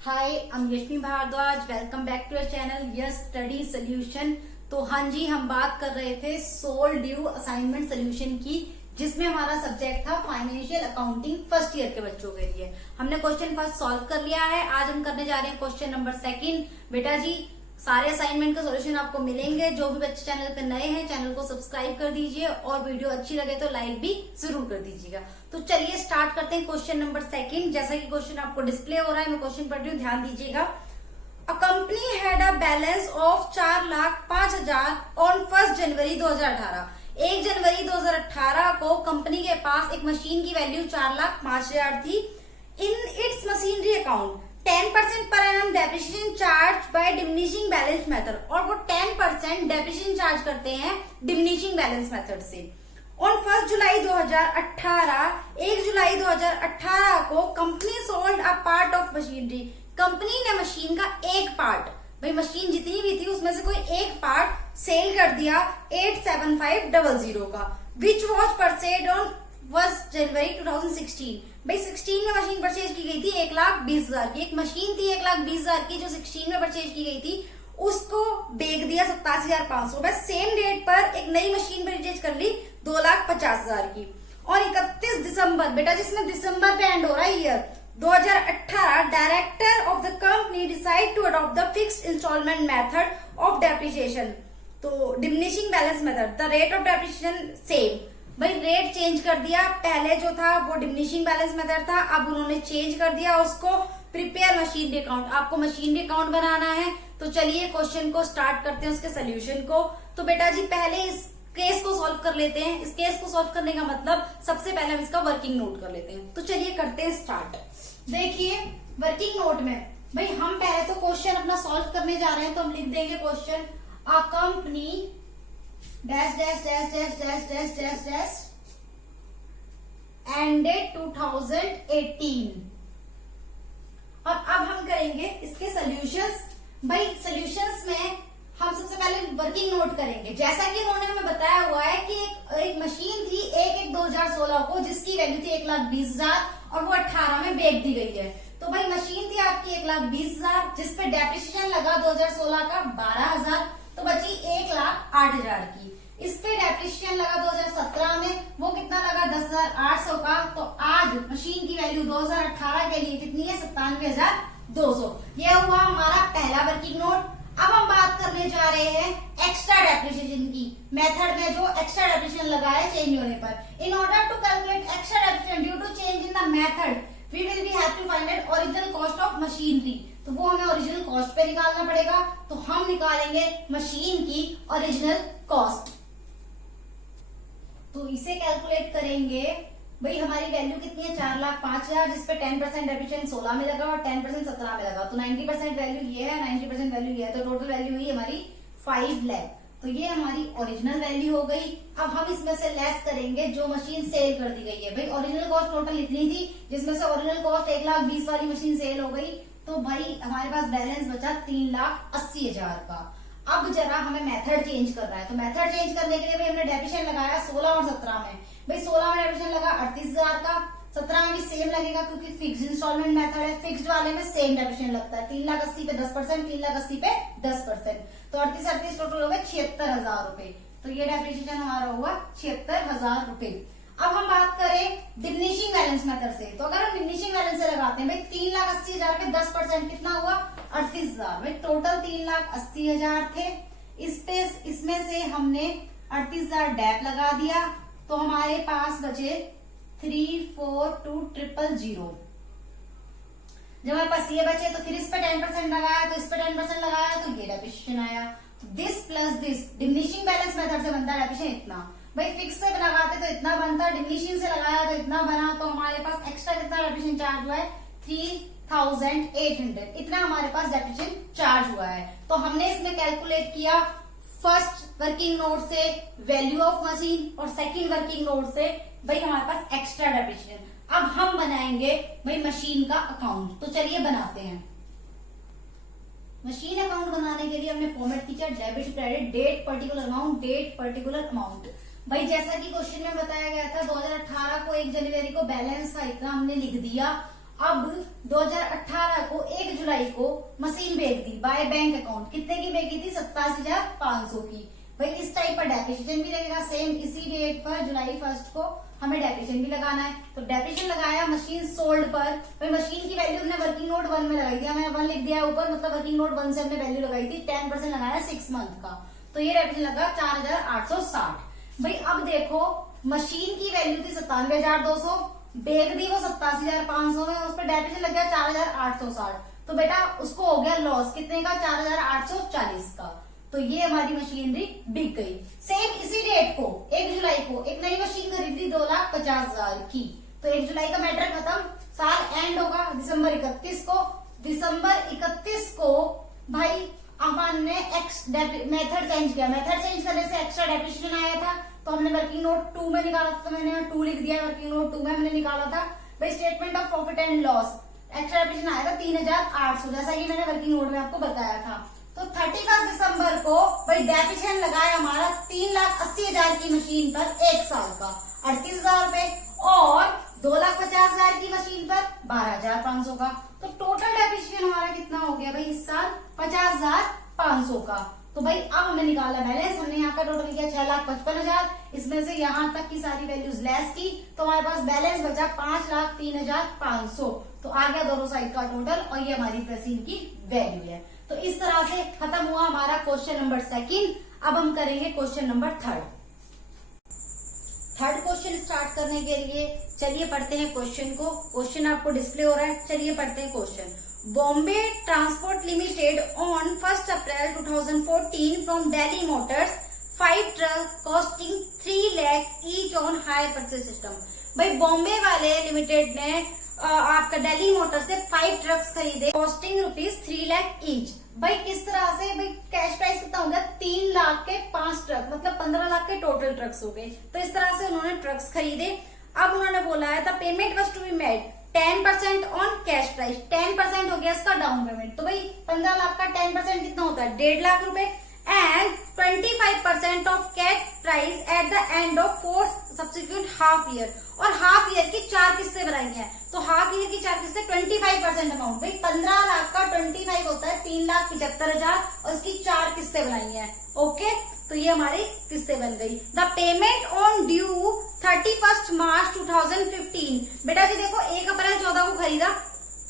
Hi, I'm Yashmi Bhardwaj. Welcome back to your channel yes study solution. तो हाँ जी, हम बात कर रहे थे सोल ड्यू असाइनमेंट सोल्यूशन की, जिसमें हमारा सब्जेक्ट था फाइनेंशियल अकाउंटिंग फर्स्ट ईयर के बच्चों के लिए। हमने क्वेश्चन फर्स्ट सॉल्व कर लिया है। आज हम करने जा रहे हैं क्वेश्चन नंबर सेकंड। बेटा जी, सारे असाइनमेंट का सॉल्यूशन आपको मिलेंगे। जो भी बच्चे चैनल पे नए हैं, चैनल को सब्सक्राइब कर दीजिए और वीडियो अच्छी लगे तो लाइक भी जरूर कर दीजिएगा। तो चलिए स्टार्ट करते हैं क्वेश्चन नंबर सेकंड। जैसा कि क्वेश्चन आपको डिस्प्ले हो रहा है, मैं क्वेश्चन पढ़ रही हूँ, ध्यान दीजिएगा। A company had a balance of 4,05,000 on 1 जनवरी 2018। 1 जनवरी 2018 को कंपनी के पास एक मशीन की वैल्यू 4,05,000 थी। In its machinery account 10% per annum depreciation charge by diminishing balance method, और वो 10% डेप्रिसिएशन चार्ज करते हैं डिमिनिशिंग बैलेंस मेथड से। ऑन 1 जुलाई 2018, 1 जुलाई 2018 को company sold a part of machinery. Company ने मशीन का एक पार्ट, भाई मशीन जितनी भी थी उसमें से कोई एक पार्ट सेल कर दिया 87500 का, विच वॉज परचेज ऑन 1 जनवरी 2016। भाई 16 में मशीन परचेज की गई थी 1,20,000 की। एक मशीन थी 1,20,000 की जो 16 में परचेज की गई थी, उसको बेच दिया 87,500 में। सेम डेट पर एक नई मशीन परचेज कर ली 2,50,000 की। और 31 दिसंबर, बेटा जिसमें दिसंबर पे एंड हो रहा है year 2018, director of the company decide to adopt the fixed instalment method of depreciation. तो diminishing balance method, the rate of depreciation same. भाई रेट चेंज कर दिया, पहले जो था वो डिमिनिशिंग बैलेंस मेथड था, अब उन्होंने चेंज कर दिया उसको। प्रिपेयर मशीनरी अकाउंट, आपको मशीनरी अकाउंट बनाना है। तो चलिए क्वेश्चन को स्टार्ट करते हैं, उसके सोल्यूशन को। तो बेटा जी पहले इस केस को सॉल्व कर लेते हैं। इस केस को सॉल्व करने का मतलब सबसे पहले हम इसका वर्किंग नोट कर लेते हैं। तो चलिए करते हैं स्टार्ट। देखिए वर्किंग नोट में भाई हम पहले तो क्वेश्चन अपना सॉल्व करने जा रहे हैं, तो हम लिख देंगे question a company dash dash dash dash dash dash dash dash ended 2018। और अब हम करेंगे इसके सॉल्यूशंस। भाई सॉल्यूशंस में हम सबसे पहले वर्किंग नोट करेंगे। जैसा कि उन्होंने हमें बताया हुआ है कि एक मशीन थी 1/1/2016 को, जिसकी वैल्यू थी 1,20,000 और वो 18 में बेच दी गई है। तो भाई मशीन थी आपकी 1,20,000, जिसपे डेप्रिसिएशन लगा 2016 का 12,000, तो बची 1,08,000 की। इस पे डेप्रिसिएशन लगा 2017 में, वो कितना लगा 10,800 का। तो आज मशीन की वैल्यू 2018 के लिए कितनी है 97,200। यह हुआ हमारा पहला वर्किंग नोट। अब हम बात करने जा रहे हैं एक्स्ट्रा डेप्रिसिएशन की। मेथड में जो एक्स्ट्रा डेप्रिसिएशन लगा है चेंज होने पर। In order to calculate extra depreciation due to change in the method, we will be have to find out original cost of machinery. तो वो हमें ओरिजिनल कॉस्ट पे निकालना पड़ेगा। तो हम निकालेंगे मशीन की ओरिजिनल कॉस्ट। तो इसे कैलकुलेट करेंगे। भाई हमारी वैल्यू कितनी है 4,05,000, जिसपे 10% डेप्रिसिएशन 16 में लगा और 10% 17 में लगा। तो 90% वैल्यू ये है, 90% वैल्यू ये है, तो टोटल वैल्यू हुई हमारी 5 लाख। तो ये हमारी ओरिजिनल वैल्यू हो गई। अब हम इसमें से लेस करेंगे जो मशीन सेल कर दी गई है। भाई ओरिजिनल कॉस्ट टोटल इतनी थी, जिसमें से ओरिजिनल कॉस्ट 1,20,000 वाली मशीन सेल हो गई। तो भाई हमारे पास बैलेंस बचा 3,80,000 का। अब जरा हमें मेथड चेंज करना है। तो मेथड चेंज करने के लिए भाई हमने डेप्रिसिएशन लगाया 16 और 17 में। भाई 16 में डेप्रिसिएशन लगा 38,000 का, 17 में भी सेम लगेगा क्योंकि फिक्स इंस्टॉलमेंट मेथड है। फिक्स्ड वाले में सेम डेप्रिसिएशन लगता है। 3,80,000 पे 10%, 3,80,000 पे 10%, तो 38 टोटल हो गए 76,000 रुपए। तो ये डेप्रिसिएशन हमारा हुआ 76,000 रुपए। अब हम बात करें डिमिनिशिंग बैलेंस मेथड से। तो अगर हम डिमिनिशिंग बैलेंस से लगाते हैं भाई 3,80,000 पे 10% कितना हुआ 38,000। भाई टोटल 3,80,000 थे। इसमें से हमने 38,000 डेप लगा दिया, तो हमारे पास बचे 342,000। जब हमारे पास ये बचे तो फिर इस पे 10% लगाया, तो इस पे 10% लगाया, तो ये डेप्रिसिएशन आया। This plus this diminishing balance method से बनता है डेप्रिसिएशन इतना। भाई फिक्स से लगाते तो इतना बनता, डिमिनिशिंग से लगाया तो इतना बना। तो हमारे पास एक्स्ट्रा कितना डेप्रिसिएशन चार्ज हुआ है 3,800। इतना हमारे पास डेप्रिसिएशन चार्ज हुआ है। तो हमने इसमें कैलकुलेट किया फर्स्ट वर्किंग नोट से वैल्यू ऑफ मशीन और सेकंड वर्किंग नोट से भाई हमारे पास एक्स्ट्रा डेप्रिसिएशन। अब हम बनाएंगे भाई मशीन का अकाउंट। तो चलिए बनाते हैं। मशीन अकाउंट बनाने के लिए हमने फॉर्मेट किया debit credit date particular amount, date particular amount. भाई जैसा कि क्वेश्चन में बताया गया था 2018 को 1 जनवरी को बैलेंस था इतना हमने लिख दिया। अब 2018 को 1 जुलाई को मशीन बेच दी बाय बैंक अकाउंट, कितने की बेची थी? 87,500 की। भाई इस टाइप पर डेप्रिसिएशन भी लगेगा सेम इसी डेट पर जुलाई 1 को हमें डेप्रिसिएशन भी लगाना है। तो डेप्रिसिएशन लगाया मशीन सोल्ड पर, भाई मशीन की वैल्यू हमने वर्किंग नोट 1 में लगाई थी, हमें 1 लिख दिया ऊपर, मतलब वर्किंग नोट 1 से हमने वैल्यू लगाई थी, 10% लगाया 6 मंथ का, तो ये डेप्रिसिएशन लगा 4,860। भाई अब देखो मशीन की वैल्यू थी 97,200, बेच दी वो 87,500 में, उस पर डेप्रिसिएशन लग गया 4,860, तो बेटा उसको हो गया लॉस कितने का? 4,840 का। तो ये हमारी मशीनरी बिक गई। सेम इसी डेट को 1 जुलाई को एक नई मशीन खरीदी 2,50,000 की, तो 1 जुलाई का मैटर खत्म, साल एंड होगा दिसंबर 31 को। दिसंबर 31 को भाई अपन ने मेथड चेंज किया, मेथड चेंज करने से एक्स्ट्रा डेप्रिसिएशन आया था, तो हमने वर्किंग नोट 2 में निकाला था, तो मैंने यहाँ 2 लिख दिया, वर्किंग नोट 2 में हमने निकाला था। भाई statement of profit and loss extra depreciation आया था 3,800, जैसा कि मैंने वर्किंग नोट में आपको बताया था। तो 31 दिसंबर को भाई डेप्रिसिएशन लगाया हमारा 3,80,000 की मशीन पर 1 साल का 38,000 रुपए, और 2,50,000 की मशीन पर 12,500 का, तो टोटल डेप्रिसिएशन हमारा कितना हो गया भाई इस साल? 50,500 का। तो भाई अब हमने निकाला बैलेंस, हमने यहाँ का टोटल किया 6,55,000, इसमें से यहाँ तक की सारी वैल्यूज लेस की, तो हमारे पास बैलेंस बचा 5,03,500, तो आ गया दोनों साइड का टोटल, और ये हमारी मशीन की वैल्यू है। तो इस तरह से खत्म हुआ हमारा क्वेश्चन नंबर 2। अब हम करेंगे question number 3। Third question start करने के लिए चलिए पढ़ते हैं क्वेश्चन को। क्वेश्चन आपको डिस्प्ले हो रहा है, चलिए पढ़ते हैं question. Bombay transport limited on 1 April 2014 from Delhi Motors 5 truck costing 3 lakh each on hire purchase system. भाई बॉम्बे वाले लिमिटेड ने आपका दिल्ली मोटर से 5 ट्रक्स खरीदे कॉस्टिंग ₹3 लाख ईच। भाई किस तरह से? भाई कैश प्राइस कितना हो गया? 3 लाख के 5 ट्रक, मतलब 15 लाख के टोटल ट्रक्स हो गए। तो इस तरह से उन्होंने ट्रक्स खरीदे। अब उन्होंने बोला है the payment was to be made 10% on cash price, 10% हो गया इसका डाउन पेमेंट। तो भाई 15 लाख का 10% कितना होता है? 1.5 लाख रुपए, and 25% of cash price at the end of 4 subsequent half year, और हाफ ईयर की 4 किस्तें बनाई हैं, तो हाफ ईयर की 4 किस्तें 25% अमाउंट। भाई 15 लाख का 25 होता है 3,75,000, और इसकी 4 किस्तें बनाई हैं। ओके, तो ये हमारी किस्तें बन गई। द पेमेंट ऑन ड्यू 31 मार्च 2015। बेटा जी देखो 1 अप्रैल 14 को खरीदा,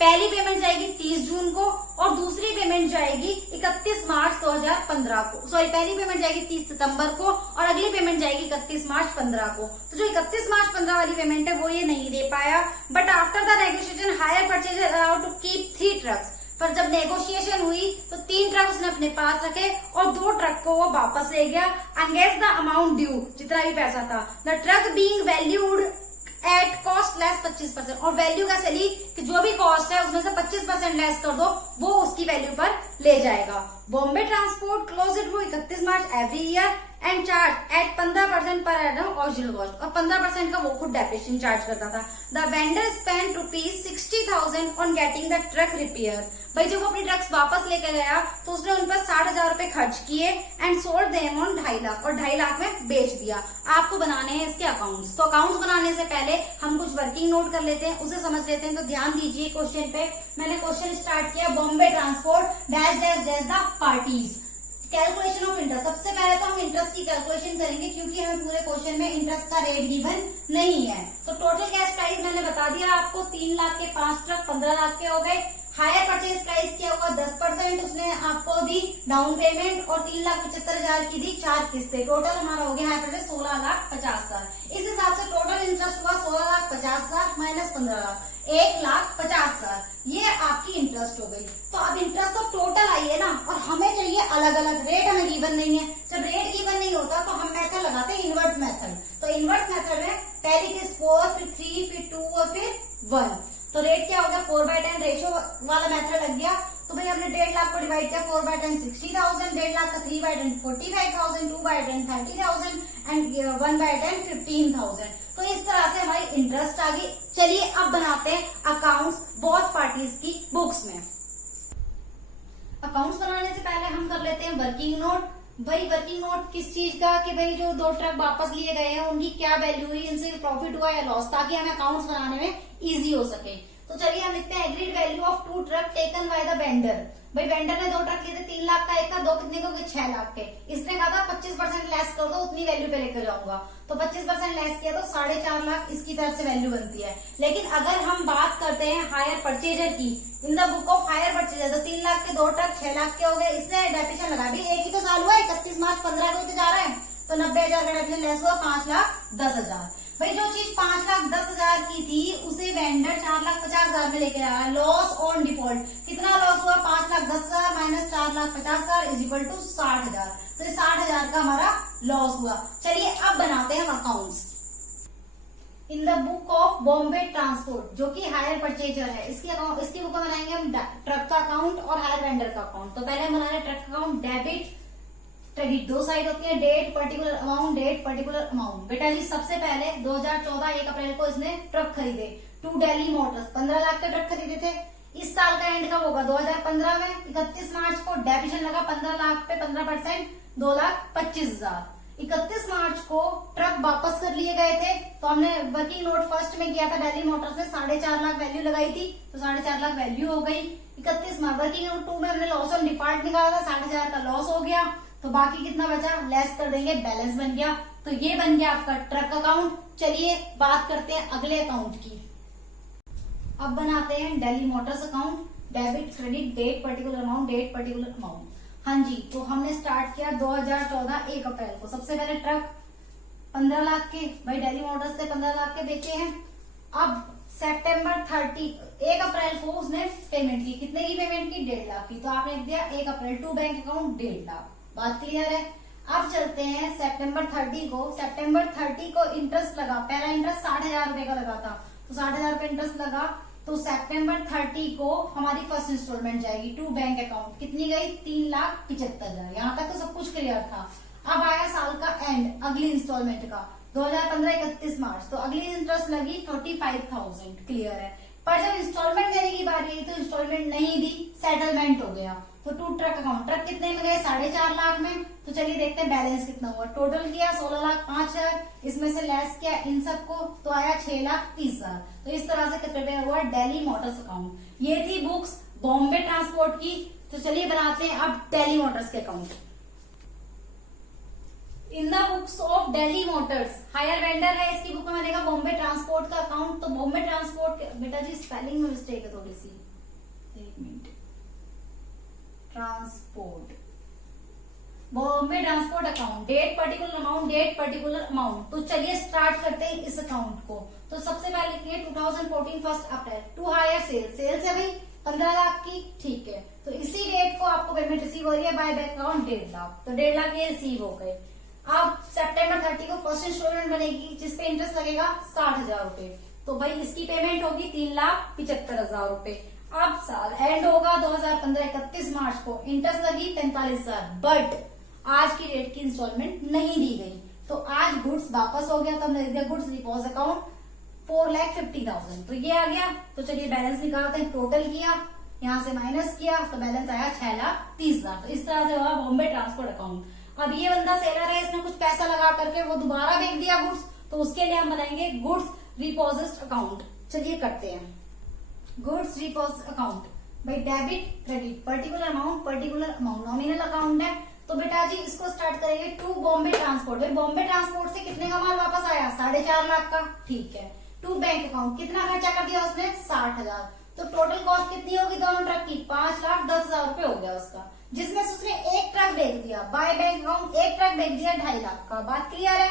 पहली पेमेंट जाएगी 30 जून को, और दूसरी पेमेंट जाएगी 31 मार्च 2015 को। सॉरी, पहली पेमेंट जाएगी 30 सितंबर को, और अगली पेमेंट जाएगी 31 मार्च 15 को। तो जो 31 मार्च 15 वाली पेमेंट है वो ये नहीं दे पाया, but after the negotiation hire purchase allowed to keep 3 trucks. पर जब नेगोशिएशन हुई तो 3 ट्रक उसने अपने पास रखे, और 2 ट्रक को वो वापस ले गया अगेंस्ट द अमाउंट ड्यू, जितना भी पैसा था। The truck being valued at cost less 25%, और वैल्यू का चली कि जो भी कॉस्ट है उसमें से 25% लेस कर दो, वो उसकी वैल्यू पर ले जाएगा। बॉम्बे ट्रांसपोर्ट क्लोज इट वो 31 मार्च every year and charge at 15% पर एडम ओरिजिनल कॉस्ट, और 15% का वो खुद डेप्रिसिएशन चार्ज करता था। The vendor spend ₹60,000 on getting the truck repair. भाई जब वो अपनी ट्रक्स वापस लेकर गया तो उसने उन पर 60,000 रुपए खर्च किए, and sold them on 2.5 lakh, और 2.5 लाख में बेच दिया। आपको बनाने हैं इसके अकाउंट्स, तो अकाउंट्स बनाने से पहले हम कुछ वर्किंग नोट कर लेते हैं, उसे समझ लेते हैं। तो ध्यान दीजिए क्वेश्चन पे, मैंने क्वेश्चन स्टार्ट किया Bombay transport dash dash dash the parties. Calculation of interest, सबसे पहले तो हम इंटरेस्ट की कैलकुलेशन करेंगे, क्योंकि हमें पूरे क्वेश्चन में इंटरेस्ट का रेट गिवन नहीं है। तो टोटल कैश प्राइस मैंने बता दिया आपको, 3 लाख के 5 ट्रक 15 लाख के हो गए। हायर परचेज प्राइस क्या हुआ? 10% उसने आपको दी डाउन पेमेंट, और 3,75,000 की दी 4 किस्तें। टोटल हमारा हो गया हायर परचेज 16,50,000। इस हिसाब से टोटल इंटरेस्ट हुआ 16,50,000 माइनस 15 लाख, 1,50,000। ये आपकी इंटरेस्ट हो गई। तो अब इंटरेस्ट तो टोटल आई है ना, और हमें चाहिए अलग अलग रेट, हमें गिवन नहीं है। जब रेट गिवन नहीं होता तो हम मेथड लगाते हैं इनवर्स मेथड। तो इनवर्स मेथड में पहली किस्त 4, फिर 3, फिर 2 और फिर 1। तो रेट क्या हो गया? 4/10 रेशियो वाला मेथड लग गया। तो भाई हमने 1.5 लाख को डिवाइड किया 4/10 60,000, 1.5 लाख का 3/10 45,000, 2/10 30,000 एंड 1/10 15,000। तो इस तरह से हमारी इंटरेस्ट आ गई। चलिए अब बनाते हैं अकाउंट्स बोथ पार्टीज की बुक्स में। अकाउंट्स बनाने से पहले हम कर लेते हैं वर्किंग नोट। भाई वर्किंग नोट किस चीज का? कि भाई जो 2 ट्रक वापस लिए गए हैं उनकी क्या वैल्यू हुई, इनसे प्रॉफिट हुआ या लॉस, ताकि हमें अकाउंट्स बनाने में इजी हो सके। तो चलिए हम लिखते हैं agreed value of 2 truck taken by the vendor. भाई वेंडर ने 2 ट्रक लिए थे, 3 लाख का एक था, 2 कितने के 6 लाख के। इसने कहा था 25% लेस कर दो, उतनी वैल्यू पे लेकर जाऊंगा। तो 25% लेस किया तो 4.5 लाख इसकी तरफ से वैल्यू बनती है। लेकिन अगर हम बात करते हैं हायर परचेजर की, in the book of hire purchaser, तो 3 लाख के 2 ट्रक 6 लाख के हो गए। इसने डेफिनेशन लगा भी एक ही तो साल हुआ, 31 मार्च 15 को तो जा रहा है, तो 90,000 का डेफिनेशन लेस हुआ 5,10,000। भाई जो चीज 5,10,000 की थी उसे वेंडर 4,50,000 में लेके आया। लॉस ऑन डिफॉल्ट कितना लॉस हुआ? 5,10,000 माइनस 4,50,000 इज इक्वल टू 60,000। तो ये 60,000 का हमारा लॉस हुआ। चलिए अब बनाते हैं हम accounts. In the book of Bombay transport, जो कि हायर परचेजर है, इसकी बुक में बनाएंगे हम ट्रक का अकाउंट और हायर वेंडर का अकाउंट। तो पहले हम बना रहे ट्रक अकाउंट। डेबिट क्रेडिट दो साइड होती है, date particular amount, date particular amount. बेटा जी सबसे पहले 2014 1 अप्रैल को इसने ट्रक खरीदे टू दिल्ली मोटर्स, 15 लाख के ट्रक खरीदे थे। इस साल का एंड कब होगा? 2015 में 31 मार्च को डेबिशन लगा 15 लाख पे 15%, 2,25,000। 31 मार्च को ट्रक वापस कर लिए गए थे, तो हमने वर्किंग नोट फर्स्ट में किया था, दिल्ली मोटर्स ने 4.5 लाख वैल्यू लगाई थी, तो 4.5 लाख वैल्यू हो गई। 31 मार्च वर्किंग नोट 2 में हमने लॉस ऑन डिफॉल्ट निकाला था, 60,000 का लॉस हो गया। तो बाकी कितना बचा? लेस कर देंगे, बैलेंस बन गया। तो ये बन गया आपका ट्रक अकाउंट। चलिए बात करते हैं अगले अकाउंट की। अब बनाते हैं Delhi motors account. Debit credit date particular amount, date particular amount. हाँ जी, तो हमने स्टार्ट किया 2014 1 अप्रैल को। सबसे पहले ट्रक 15 लाख के, भाई दिल्ली मोटर्स से 15 लाख के बेचे हैं। अब सितंबर 1 अप्रैल को उसने पेमेंट की। कितने की पेमेंट की? 1.5 लाख की। तो आपने लिख दिया 1 अप्रैल टू बैंक अकाउंट 1.5 लाख। बात क्लियर है? अब चलते हैं सितंबर 30 को। सितंबर 30 को इंटरेस्ट लगा, पहला इंटरेस्ट 60,000 रुपए का लगा था, तो 60,000 रुपए इंटरेस्ट लगा। तो सितंबर 30 को हमारी फर्स्ट इंस्टॉलमेंट जाएगी टू बैंक अकाउंट। कितनी गई? 3,75,000। यहाँ तक तो सब कुछ क्लियर था। अब आया साल का एंड, अगली इंस्टॉलमेंट का 2015 31 मार्च, तो अगली इंटरेस्ट लगी 45,000। क्लियर है? पर जब इंस्टॉलमेंट देने की बारी आई तो इंस्टॉलमेंट नहीं दी, सेटलमेंट हो गया। तो टू ट्रक अकाउंट, ट्रक कितने में गए? 4.5 लाख में। तो चलिए देखते हैं बैलेंस कितना हुआ। टोटल किया 16,05,000, इसमें से लेस किया इन सबको, तो आया 6,30,000। तो इस तरह से प्रिपेयर हुआ दिल्ली मोटर्स अकाउंट। ये थी बुक्स बॉम्बे ट्रांसपोर्ट की। तो चलिए बनाते हैं अब दिल्ली मोटर्स के account. In the books of Delhi Motors, higher vendor है, इसकी बुक में मिलेगा बॉम्बे ट्रांसपोर्ट का अकाउंट। तो बॉम्बे ट्रांसपोर्ट, बेटा जी स्पेलिंग में मिस्टेक है थोड़ी सी, एक minute. Transport, Bombay transport account, date particular amount, date particular amount. तो चलिए स्टार्ट करते हैं इस अकाउंट को। तो सबसे पहले लिखिए 2014 1 अप्रैल टू हायर सेल्स। सेल्स है भाई 15 लाख की, ठीक है। तो इसी डेट को आपको पेमेंट रिसीव हो रही है बाय बैंक अकाउंट 1.5 लाख, तो 1.5 लाख ये रिसीव हो गए। अब सितंबर 30 को फर्स्ट इंस्टॉलमेंट बनेगी जिसपे इंटरेस्ट लगेगा 60,000 रुपए। तो भाई इसकी पेमेंट होगी 3,75,000 रुपए। अब साल एंड होगा 2015 31 मार्च को, इंटरेस्ट लगी 45,000, बट आज की डेट की इंस्टॉलमेंट नहीं दी गई। तो आज गुड्स वापस हो गया, तो हमने दिया गुड्स डिपॉजिट अकाउंट 4,50,000। तो ये आ गया। तो चलिए बैलेंस निकालते हैं। टोटल किया, यहाँ से माइनस किया, तो बैलेंस आया 6,30,000। तो इस तरह से हुआ बॉम्बे ट्रांसपोर्ट अकाउंट। अब ये बंदा सेलर है, इसने कुछ पैसा लगा करके वो दोबारा बेच दिया गुड्स, तो उसके लिए हम बनाएंगे गुड्स रिपोजिट अकाउंट। चलिए करते हैं गुड्स रिपोजिट अकाउंट। भाई debit credit particular amount, particular amount nominal account है। तो बेटा जी इसको स्टार्ट करेंगे टू बॉम्बे ट्रांसपोर्ट। भाई बॉम्बे ट्रांसपोर्ट से कितने का माल वापस आया? 4.5 लाख का, ठीक है। टू बैंक अकाउंट, कितना खर्चा कर दिया उसने? 60,000। तो टोटल कॉस्ट कितनी होगी दोनों ट्रक की? 5,10,000 रुपए हो गया उसका, जिसमें से उसने एक ट्रक बेच दिया बाय बैंक अकाउंट, एक ट्रक बेच दिया 2.5 लाख का। बात क्लियर है?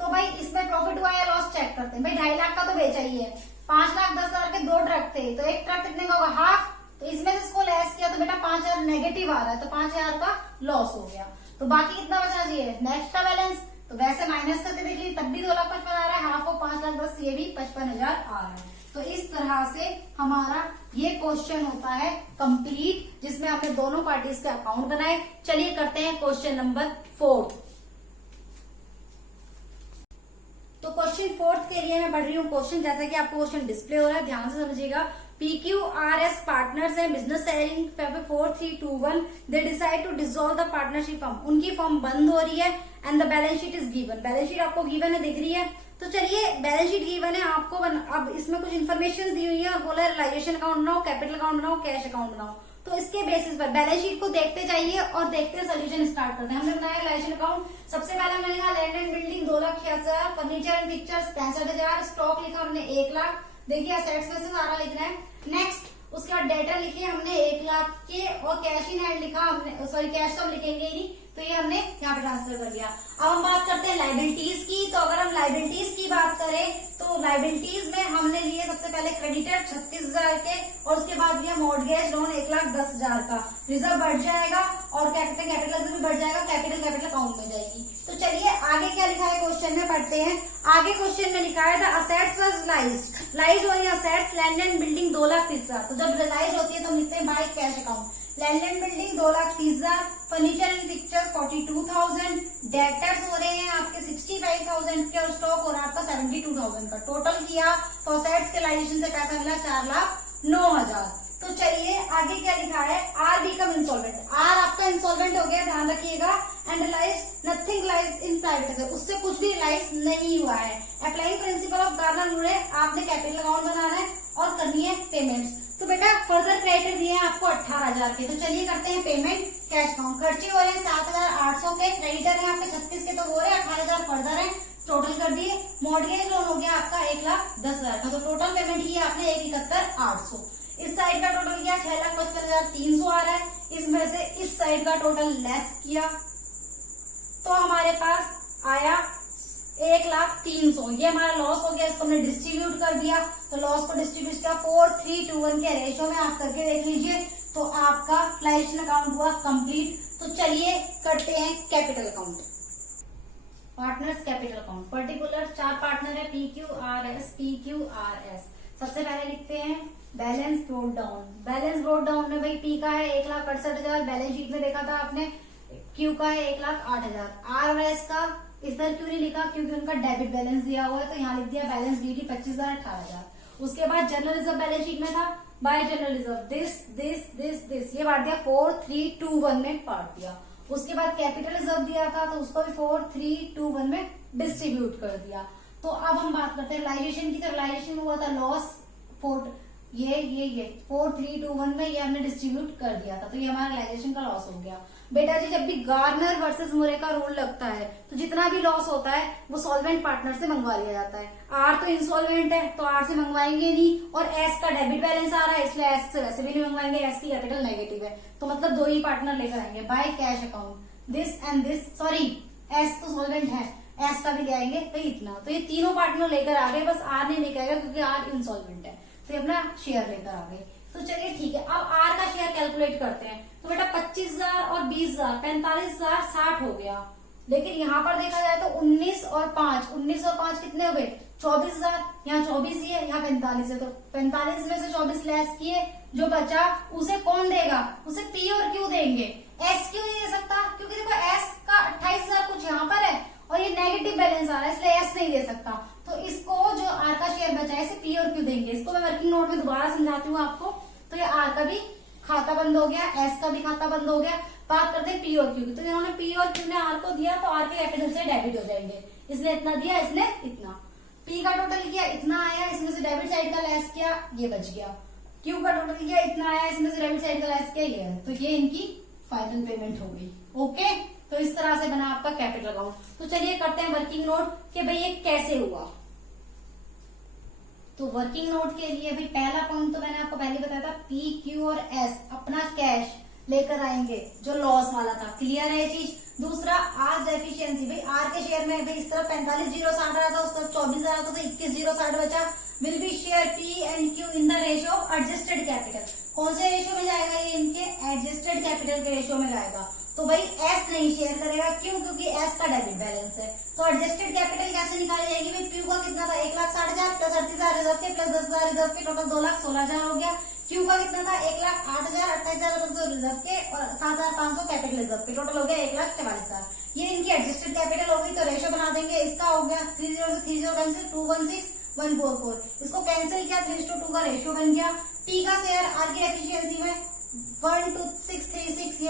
तो भाई इसमें प्रॉफिट हुआ या लॉस चेक करते हैं। भाई 2.5 लाख का तो बेचा ही है, 5,10,000 के 2 ट्रक थे, तो एक ट्रक कितने का होगा? हाफ। तो इसमें से इसको लेस किया तो बेटा 5,000 नेगेटिव आ रहा है, तो 5,000 का लॉस हो गया। तो बाकी कितना बचना चाहिए? नेक्स्ट का बैलेंस। तो वैसे माइनस करके देख लीजिए, तब भी 2,55,000 आ रहा है, हाफ ऑफ 5,10,000 ये भी 55,000 आ रहा है। तो इस तरह से हमारा ये क्वेश्चन होता है कंप्लीट, जिसमें हमने दोनों पार्टीज के अकाउंट बनाए। चलिए करते हैं क्वेश्चन नंबर 4। तो क्वेश्चन 4 के लिए मैं पढ़ रही हूँ क्वेश्चन, जैसा कि आपको क्वेश्चन डिस्प्ले हो रहा है, ध्यान से समझिएगा। PQRS पार्टनर्स हैं, business sharing 4321, they decide to dissolve the partnership firm, उनकी फर्म बंद हो रही है and the balance sheet is given, balance sheet आपको गिवन है, दिख रही है। तो चलिए बैलेंस शीट गिवन है आपको, अब इसमें कुछ इन्फॉर्मेशन दी हुई है और बोला है रियलाइजेशन अकाउंट बनाओ, कैपिटल अकाउंट बनाओ, कैश अकाउंट बनाओ। तो इसके बेसिस पर बैलेंस शीट को देखते जाइए और देखते सोल्यूशन स्टार्ट करते हैं। हमने बनाया रियलाइजेशन अकाउंट, सबसे पहले हमने लिखा land and building 2,86,000, furniture and pictures 65,000, stock लिखा हमने 1 लाख, देखिए असेट्स में से सारा लिखना है। नेक्स्ट उसके बाद डेटर लिखे हमने 1 लाख के, और कैश इन हैंड लिखा हमने, सॉरी कैश तो हम लिखेंगे ही नहीं, तो ये हमने यहाँ पे ट्रांसफर कर दिया। अब हम बात करते हैं लाइबिलिटीज की। तो अगर हम लाइबिलिटीज की बात करें तो लाइबिलिटीज में हमने लिए सबसे पहले क्रेडिटर 36,000 के, और उसके बाद लिया मॉर्टगेज लोन 1,10,000 का, रिजर्व बढ़ जाएगा और कैपिटल भी बढ़ जाएगा, कैपिटल अकाउंट में जाएगी। तो चलिए आगे क्या लिखा है क्वेश्चन में पढ़ते हैं। आगे क्वेश्चन में लिखा है द असेट्स वाज लाइज हुई असेट्स लैंड एंड बिल्डिंग 2,30,000। तो जब रिलाइज होती है तो लिखते हैं by cash account, land and building 2,30,000, furniture and pictures 42,000, debtors हो रहे हैं आपके 65,000 के, और स्टॉक हो रहा है आपका 72,000 का। टोटल किया तो असेट्स के लाइजेशन से पैसा मिला 4,09,000। तो चलिए आगे क्या लिखा है, आर बिकम इंसॉल्वेंट, आर आपका इंसॉल्वेंट हो गया, ध्यान रखिएगा, and realise nothing lies in private asset, उससे कुछ भी रिलाइज नहीं हुआ है। Applying principle of Garner rule है, आपने कैपिटल अकाउंट बनाना है और करनी है पेमेंट्स। तो बेटा फर्दर क्रेडिट दिए हैं आपको 18,000 के, तो चलिए करते हैं पेमेंट कैश अकाउंट। खर्चे हो रहे हैं 7,800 के, क्रेडिटर है आपके 36 के, तो हो रहे हैं 18,000 फर्दर है, टोटल कर दिए। मॉर्टगेज लोन हो गया आपका 1,10,000 का, तो टोटल पेमेंट की आपने 1,71,800। इस साइड का टोटल किया 6,55,300 आ रहा है, इसमें से इस साइड का टोटल लेस किया तो हमारे पास आया 1,03,000। ये हमारा लॉस हो गया, इसको हमने डिस्ट्रीब्यूट कर दिया, तो लॉस को डिस्ट्रीब्यूट किया 4:3:1 के रेशियो में, आप करके देख लीजिए, तो आपका रियलाइजेशन अकाउंट हुआ कंप्लीट। तो चलिए करते हैं capital account, partners capital account. Particular 4 partner है, PQRS। सबसे पहले लिखते हैं balance brought down. Balance brought down में भाई पी का है 1,68,000, बैलेंस शीट में देखा था आपने, क्यू का है 1,08,000। आर और एस का इधर क्यों नहीं लिखा, क्योंकि उनका डेबिट बैलेंस दिया हुआ है, तो यहाँ लिख दिया बैलेंस डी 25,000 18,000। उसके बाद जनरल रिजर्व बैलेंस शीट में था, बाय जनरल रिजर्व दिस ये बांट दिया 4:3:2:1 में बांट दिया। उसके बाद कैपिटल रिजर्व दिया था, तो उसको भी 4:3:2:1 में डिस्ट्रीब्यूट कर दिया। तो अब हम बात करते हैं रियलाइजेशन की। तो रियलाइजेशन में हुआ था लॉस, ये 4:3:2:1 में ये हमने डिस्ट्रीब्यूट कर दिया था, तो ये हमारा रियलाइजेशन का लॉस हो गया। बेटा जी जब भी गार्नर वर्सेस मुरे का रूल लगता है तो जितना भी लॉस होता है वो सॉल्वेंट पार्टनर से मंगवा लिया जाता है। आर तो इंसॉल्वेंट है तो आर से मंगवाएंगे नहीं, और एस का डेबिट बैलेंस आ रहा है इसलिए एस से वैसे भी नहीं मंगवाएंगे, एस की कैपिटल नेगेटिव है, तो मतलब 2 ही पार्टनर लेकर आएंगे by cash account, this and this. Sorry S तो सॉल्वेंट है, एस का भी ले आएंगे, तो इतना, तो ये तीनों पार्टनर लेकर आ गए, बस आर नहीं लेकर आएगा क्योंकि आर इंसॉल्वेंट है, तो ये अपना शेयर लेकर आ गए। तो चलिए ठीक है, अब आर का शेयर कैलकुलेट करते हैं। तो बेटा 25,000 और 20,000 45,000 60 हो गया, लेकिन यहाँ पर देखा जाए तो 19 और 5 कितने हो गए 24,000, यहाँ 24 ही है, यहाँ 45 है, तो 45 में से 24 लेस किए, जो बचा उसे कौन देगा, उसे पी और क्यू देंगे। एस क्यों नहीं दे सकता, क्योंकि देखो एस का 28,000 कुछ यहाँ पर है और ये नेगेटिव बैलेंस आ रहा है, इसलिए एस नहीं दे सकता, तो इसको जो आर का शेयर बचा है इसे पी और क्यू देंगे। इसको मैं वर्किंग नोट में दोबारा समझाती हूँ आपको। तो ये आर का भी खाता बंद हो गया, एस का भी खाता बंद हो गया। बात करते हैं पी और क्यू की। तो इन्होंने पी और क्यू ने आर को दिया तो आर के कैपिटल से डेबिट हो जाएंगे, इसने इतना दिया, इसने इतना। पी का टोटल किया इतना आया, इसमें से डेबिट साइड का लेस किया, ये बच गया। क्यू का टोटल किया इतना आया, इसमें से डेबिट साइड का लेस किया, ये है, तो ये इनकी फाइनल पेमेंट हो गई। ओके, तो इस तरह से बना आपका कैपिटल अकाउंट। तो चलिए करते हैं वर्किंग नोट कि भाई ये कैसे हुआ। तो वर्किंग नोट के लिए भाई पहला पॉइंट तो मैंने आपको पहले बताया था, पी क्यू और एस अपना कैश लेकर आएंगे जो लॉस वाला था, क्लियर है ये चीज। दूसरा आज एफिशिएंसी, भाई आर के शेयर में भाई इस तरफ 45,060 रहा था, उस तरफ 24 रहा था, तो 21,060 बचा। Will be share P and Q in the ratio of adjusted capital. कौन से रेशियो में जाएगा ये, इनके एडजस्टेड कैपिटल के रेशियो में जाएगा। तो भाई एस नहीं शेयर करेगा, क्यों, क्योंकि एस का डेबिट बैलेंस है। तो एडजस्टेड कैपिटल कैसे निकाली जाएगी, भाई क्यू का कितना था 1,60,000 प्लस 38,000 रिजर्व के प्लस 10,000 रिजर्व के, टोटल 2,16,000 हो गया। क्यू का कितना था 1,08,000 28,000 रिजर्व के और 7,500 कैपिटल रिजर्व के, टोटल हो गया 1,44,000। ये इनकी एडजस्टेड कैपिटल होगी, तो रेशियो बना देंगे। इसका हो गया 30 से 30 कैंसिल 216 144, इसको कैंसिल किया 3:2 का रेशियो बन गया। पी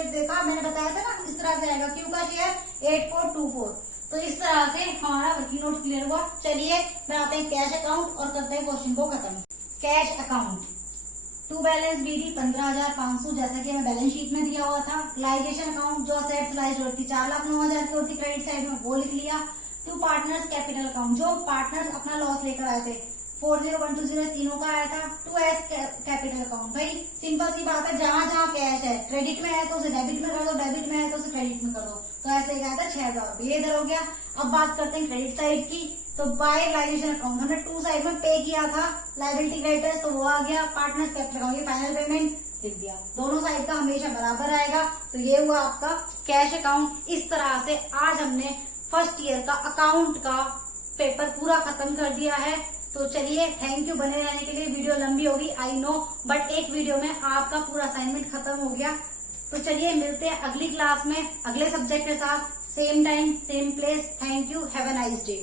शेयर देखा, मैंने बताया था ना इस तरह से आएगा, क्यू का शेयर 8424। तो इस तरह से हमारा वर्किंग नोट क्लियर हुआ। चलिए बनाते हैं कैश अकाउंट और करते हैं क्वेश्चन को खत्म। Cash account to balance BD 15,500 जैसा कि हमें बैलेंस शीट में दिया हुआ था। लाइजेशन अकाउंट जो असेट्स लाइज होती 4,09,000 की होती क्रेडिट साइड में, वो लिख लिया। टू पार्टनर्स कैपिटल अकाउंट जो पार्टनर्स अपना लॉस लेकर आए थे 40,120 तीनों का आया था। टू एस कैपिटल अकाउंट, भाई सिंपल सी बात है, जहां जहां कैश है क्रेडिट में है तो उसे डेबिट में कर दो, डेबिट में है तो उसे क्रेडिट में कर दो। तो ऐसे क्या था 6,000 रुपये इधर हो गया। अब बात करते हैं क्रेडिट साइड की। तो बाय लाइजेशन अकाउंट हमने टू साइड में पे किया था लाइबिलिटी क्रेडिटर्स, तो वो आ गया। पार्टनर्स कैपिटल अकाउंट ये फाइनल पेमेंट लिख दिया, दोनों साइड का हमेशा बराबर आएगा। तो ये हुआ आपका कैश अकाउंट। इस तरह से आज हमने फर्स्ट ईयर का अकाउंट का पेपर पूरा खत्म कर दिया है। तो चलिए थैंक यू बने रहने के लिए। वीडियो लंबी होगी आई नो, बट एक वीडियो में आपका पूरा असाइनमेंट खत्म हो गया। तो चलिए मिलते हैं अगली क्लास में अगले सब्जेक्ट के साथ, same time same place. Thank you, have a nice day.